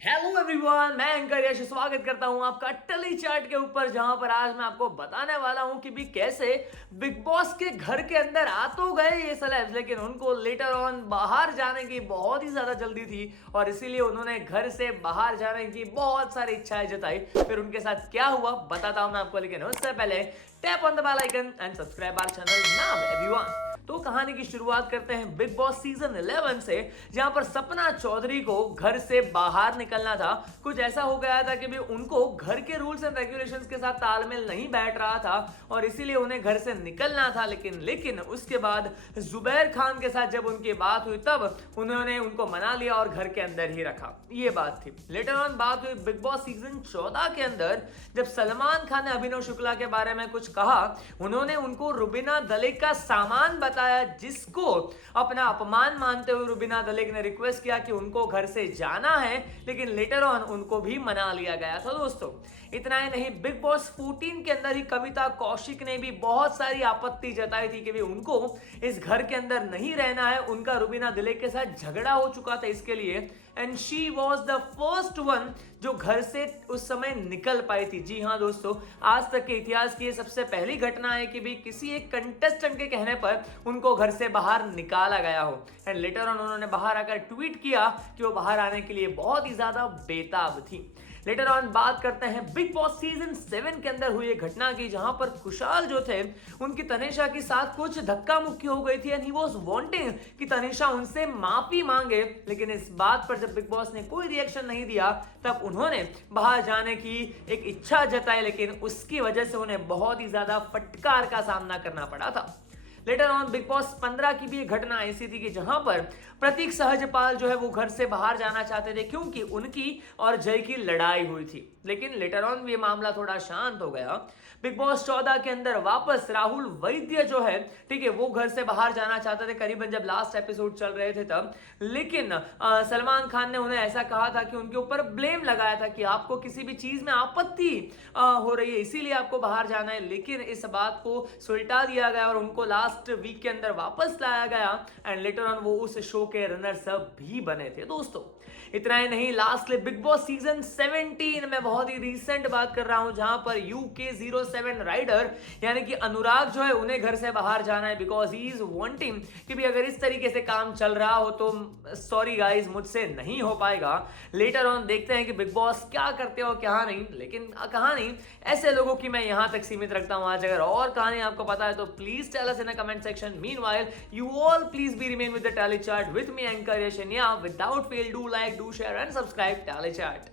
Hello everyone, मैं anchor यश स्वागत करता हूं आपका टली चार्ट के ऊपर, जहां पर आज मैं आपको बताने वाला हूं कि भी कैसे बिग बॉस के घर के अंदर आ तो गए ये सेलेब्स, लेकिन उनको लेटर ऑन बाहर जाने की बहुत ही ज्यादा जल्दी थी और इसीलिए उन्होंने घर से बाहर जाने की बहुत सारी इच्छाएं जताई। फिर उनके साथ क्या हुआ बताता हूं मैं आपको, लेकिन उससे पहले tap on the bell icon and subscribe our channel now everyone. तो कहानी की शुरुआत करते हैं बिग बॉस सीजन 11 से, जहां पर सपना चौधरी को घर से बाहर निकलना था। कुछ ऐसा हो गया था कि भी उनको घर के रूल्स एंड रेगुलेशंस के साथ तालमेल नहीं बैठ रहा था और इसीलिए उन्हें घर से निकलना था। लेकिन उसके बाद जुबैर खान के साथ जब उनकी बात हुई तब उन्होंने उनको मना लिया और घर के अंदर ही रखा। ये बात थी। लेटर ऑन बात हुई बिग बॉस सीजन 14 के अंदर, जब सलमान खान ने अभिनव शुक्ला के बारे में कुछ कहा। उन्होंने उनको रुबीना दलेक का सामान बताया, जिसको अपना अपमान मानते हुए रुबीना दलेक ने रिक्वेस्ट किया कि उनको घर से जाना है, लेकिन लेटर ऑन उनको भी मना लिया गया था। दोस्तों, इतना ही नहीं, बिग बॉस 14 के अंदर ही कविता कौशिक ने भी बहुत सारी आपत्ति जताई थी कि भी उनको इस घर के अंदर नहीं रहना है। उनका रुबीना दलेक के साथ झगड़ा हो चुका था इसके लिए, and she was the first one जो घर से उस समय निकल पाई थी। जी हाँ दोस्तों, आज तक के इतिहास की ये सबसे पहली घटना है कि भी किसी एक कंटेस्टेंट के कहने पर उनको घर से बाहर निकाला गया हो। एंड लेटर ऑन उन्होंने बाहर आकर ट्वीट किया कि वो बाहर आने के लिए बहुत ही ज्यादा बेताब थी। लेटर ऑन बात करते हैं बिग बॉस सीजन 7 के अंदर हुई एक घटना की, जहां पर खुशहाल जो थे उनकी तनिषा के साथ कुछ धक्का मुक्की हो गई थी एंड ही वाज वांटिंग कि तनिषा उनसे माफी मांगे। लेकिन इस बात पर जब बिग बॉस ने कोई रिएक्शन नहीं दिया, तब उन्होंने बाहर जाने की एक इच्छा जताई, लेकिन उसकी वजह से उन्हें बहुत ही ज्यादा फटकार का सामना करना पड़ा था। लेटर ऑन बिग बॉस 15 की भी एक घटना ऐसी थी कि जहां पर प्रतीक सहजपाल जो है वो घर से बाहर जाना चाहते थे क्योंकि उनकी और जय की लड़ाई हुई थी। लेकिन लेटर ऑन ये मामला थोड़ा शांत हो गया। बिग बॉस 14 के अंदर वापस राहुल वैद्य जो है, ठीक है, वो घर से बाहर जाना चाहते थे करीबन जब लास्ट एपिसोड चल रहे थे तब। लेकिन सलमान खान ने उन्हें ऐसा कहा था कि उनके ऊपर ब्लेम लगाया था कि आपको किसी भी चीज में आपत्ति हो रही है, इसीलिए आपको बाहर जाना है। लेकिन इस बात को सुलटा दिया गया और उनको लास्ट वीक के अंदर वापस लाया गया एंड लेटर ऑन वो उस शो के रनर्स अप भी बने थे। दोस्तों, इतना ही नहीं, लास्टली बिग बॉस सीजन 17 में बहुत ही रिसेंट बात कर रहा हूं, जहां पर UK07 राइडर यानी कि अनुराग जो है उन्हें घर से बाहर जाना है बिकॉज ही इज वांटिंग कि भी अगर इस तरीके से काम चल रहा हो तो सॉरी गाइस, मुझसे नहीं हो पाएगा। लेटर ऑन देखते हैं कि बिग बॉस क्या करते हो क्या नहीं, लेकिन कहानी ऐसे लोगों की मैं यहां तक सीमित रखता हूं। आज अगर और कहानी आपको पता है तो please tell us in the comment section. Meanwhile, you all please be remain with the Tally Chart with me, Anchor Yash, and yeah, without fail, do like, do share, and subscribe Tally Chart.